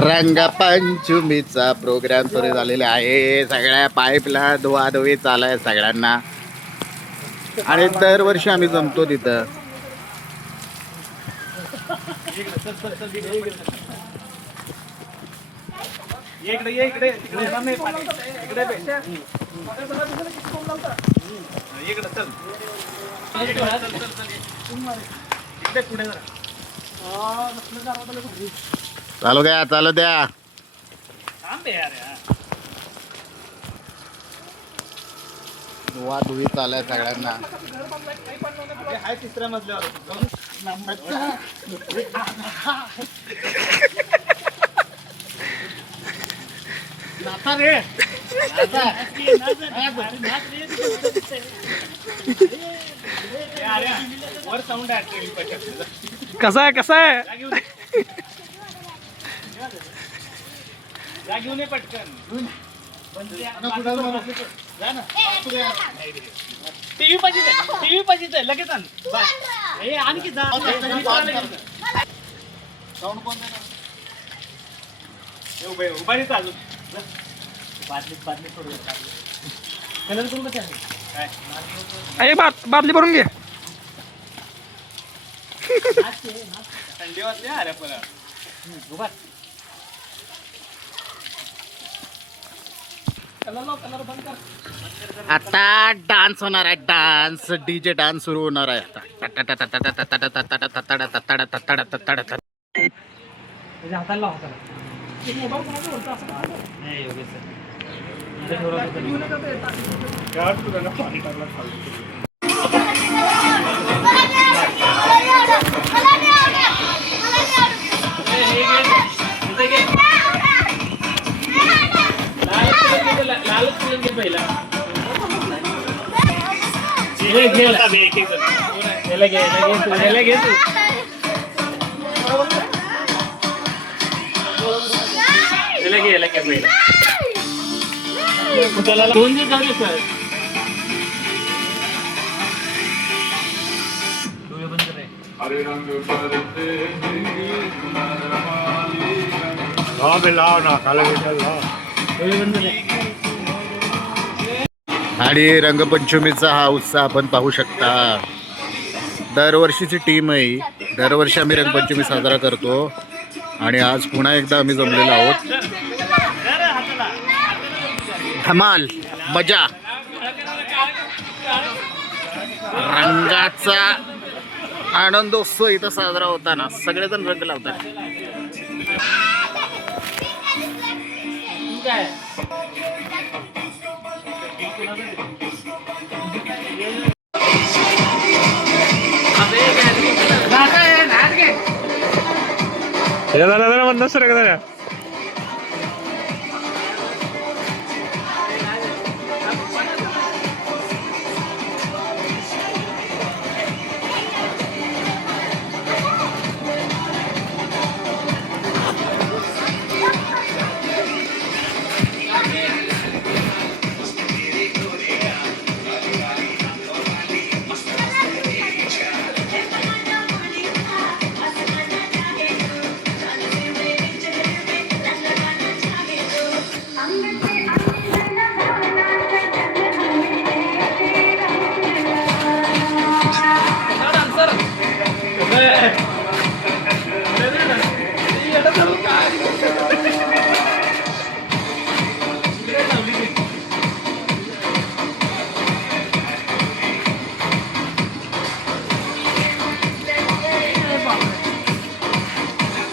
रंगपंचमीचा programme सुरू झालेला आहे. सगळ्या पाईपला धुवाधुवी चालू आहे सगळ्यांना. आणि दरवर्षी आम्ही जमतो तिथं. चालू द्या चालू द्या. धुवाधुवी चालू आहे सगळ्यांना. तिसऱ्या मजल्यावर कसा आहे कसा आहे घेऊन ये पटकन. टीव्ही पाहिजे लगेच आण. आणखी जा. उभारी चालू बादली सोडून कलर करून कसं आहे. बादली भरून घे. थंडी वाजली अरे परत. आता डान्स होणार आहे. डान्स डीजे डान्स सुरू होणार आहे आता. आणि रंगपंचमीचा हा उत्साह आपण पाहू शकता. दरवर्षीची टीम आहे. दरवर्षी आम्ही रंगपंचमी साजरा करतो आणि आज पुन्हा एकदा आम्ही जमलेलो आहोत. धमाल मजा रंगाचा आनंदोत्सव इथं साजरा होताना सगळेजण रंग लावतात.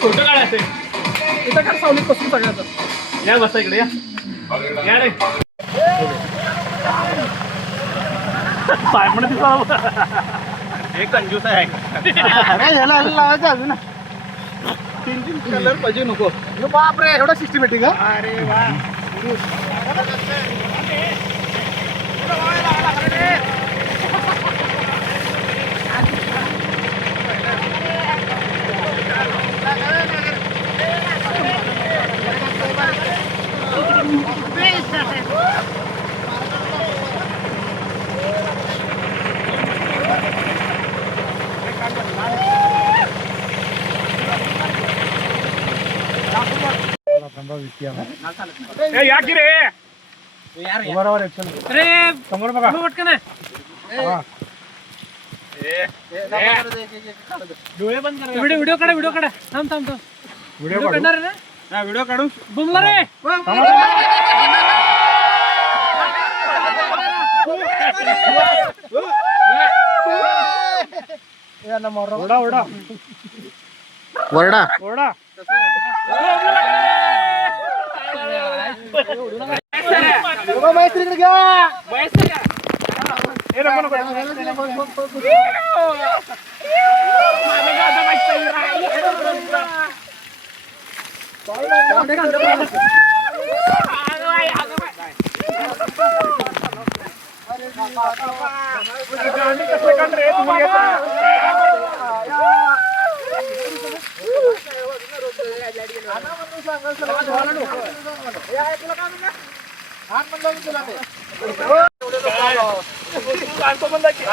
फोटो काढायचे इथं काय सावलीत बसून सगळ्याचं. या बसा इकडे या रे. पाय म्हणत एक कंजूस आहे. लावायचं अजून 3 कलर पाहिजे नको. बापरे एवढा सिस्टमॅटिक. अरे वा. ए, या की रे अरे समोर बघा पटकन आहे. डोळे बंद करा व्हिडिओ काढा थांब व्हिडिओ करणार आहे ना हा व्हिडिओ काढू बुमला रे ओढा ओढा वरडा ओढा ए, नको, नको. गांडी कसं काढ रे, तू येता. आणतो बंद की.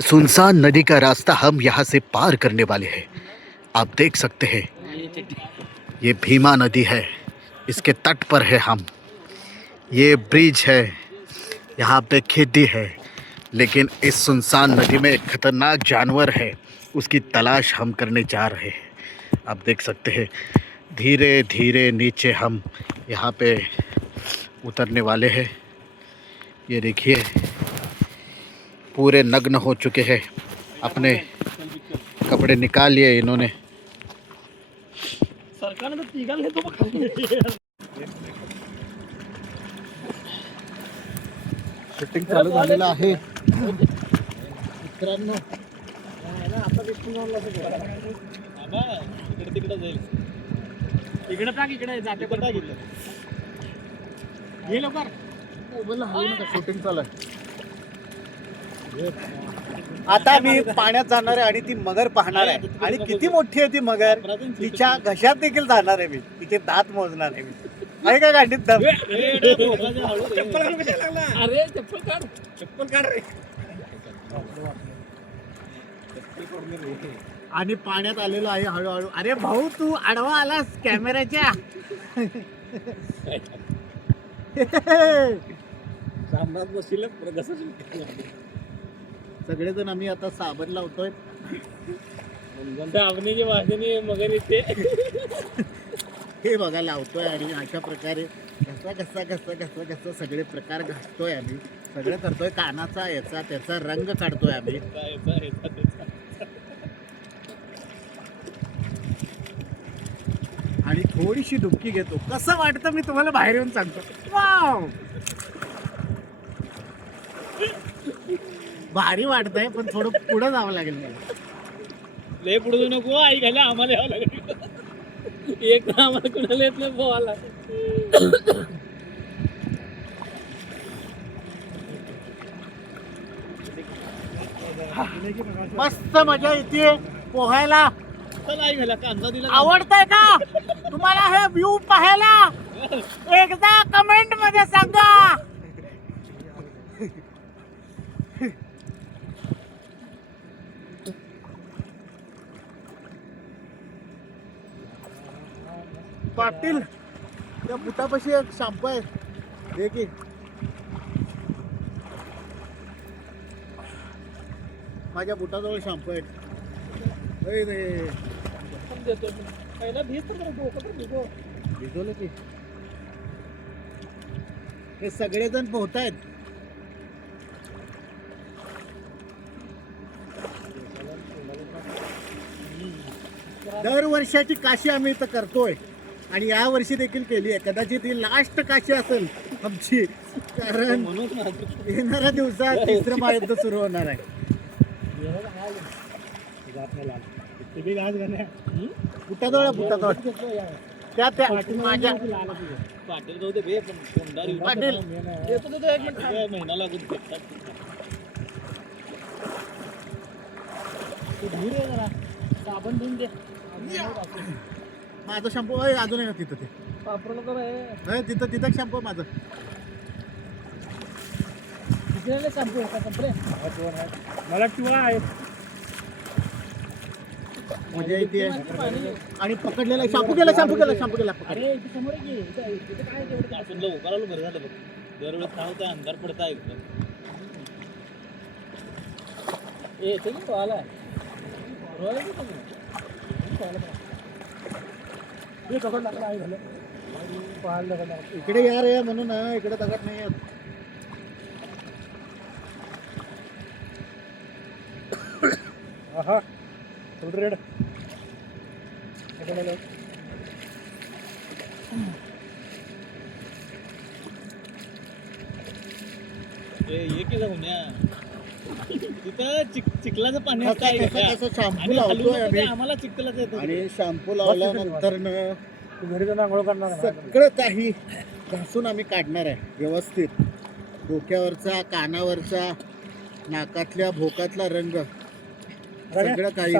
सुनसान नदी का रास्ता हम यहाँ से पार करने वाले हैं। आप देख सकते हैं ये भीमा नदी है, इसके तट पर है हम। ये ब्रिज है, यहाँ पे खेती है, लेकिन इस सुनसान नदी में एक खतरनाक जानवर है, उसकी तलाश हम करने जा रहे हैं। आप देख सकते हैं धीरे धीरे नीचे हम यहाँ पे उतरने वाले हैं। ये देखिए पूरे नग्न हो चुके हैं, अपने कपड़े निकाल लिए इन्होंने। सरकारने तिघांना तो बघा. शूटिंग चालू झालेलं आहे मित्रांनो. तिकडे जाईल इकडे टाक इकडे जाते पण टाक इकडे ये लवकर शूटिंग चालू आहे. आता मी पाण्यात जाणार आहे आणि ती मगर पाहणार आहे आणि किती मोठी आहे ती मगर. तिच्या घशात देखील जाणार आहे मी, तिचे दात मोजणार आहे मी. आहे का गांडीत दम? अरे चप्पल काढ रे. आणि पाण्यात आलेलो आहे हळूहळू. अरे भाऊ तू आडवा आलास कॅमेऱ्याच्या. सगळेजण आम्ही आता साबण लावतोय. साबणीची वासनी मगर येते. हे बघा लावतोय आणि अशा प्रकारे घसा सगळे प्रकार घासतोय आम्ही. सगळं करतोय. कानाचा याचा त्याचा रंग काढतोय आम्ही. आणि थोडीशी डुबकी घेतो. कसं वाटतं मी तुम्हाला बाहेर येऊन सांगतो. वाव भारी वाटतंय, पण थोडं पुढं जावं लागेल मला. लय पुढे जाऊ नको, आई घाल्या आम्हाला यावं लागेल. एक तर आम्हाला कुणाला येत नाही पोहायला. मस्त मजा येते पोहायला. चला आई घाल्या कांदा दिला. आवडतंय का तुम्हाला हे व्ह्यू पाहायला? एकदा कमेंट मध्ये सांगा. पाटील त्या बुटापाशी एक शॅम्पू आहे, हे की. माझ्या बुटाजवळ शॅम्पू आहे. पहिला भीज तर डोकं तर भिजव. भिजवलं की. हे सगळेजण पोहतायत. दरवर्षाची काशी आम्ही इथं करतोय आणि या वर्षी देखील केली आहे. कदाचित ही लास्ट काशी असेल आमची, कारण म्हणून माझं- येणाऱ्या दिवसात तिसरं महायुद्ध सुरू होणार आहे. बुटाजवळ बुटाजवळ त्या माझ्या पाटील जाऊ दे बे, पण कोंडार येऊ पाटील येतो तो एक मिनिट. काय महिना लागून देतात. साबण धुवून दे माझा शॅम्पू अजून आहे तिथं ते वापरू नको रे तिथं शॅम्पू माझं. तिकडे शॅम्पू आहे का कपडे मला किंवा आहे मजा येते आणि पकडलेला शॅम्पू केला अरे इथे समोर आहे की इथे काय तेवढं आपण लवकर आलो बरं झालं बघ. दरवेळेस काय होतं अंधार पडता एकदम. ए ते की पाला रोयला की तुम्ही हे दगड लागला आहे झालं पाहायला दगड लागला इकडे या रे म्हणून इकडे दगड नाही येत. आहा फुल रेड ये की जाऊन या तिथं चिखलाचं पाणी कसं- असतं आहे कसं- का? कसं shampoo आणि लावतोय खालून आम्ही. आम्हाला चिखलाच येतं. आणि शॅम्पू लावल्यानंतर घरी जाऊन आंघोळ करणार सगळं काही घासून आम्ही काढणार आहे व्यवस्थित. डोक्यावरचा, कानावरचा, नाकातल्या भोकातला रंग सगळं काही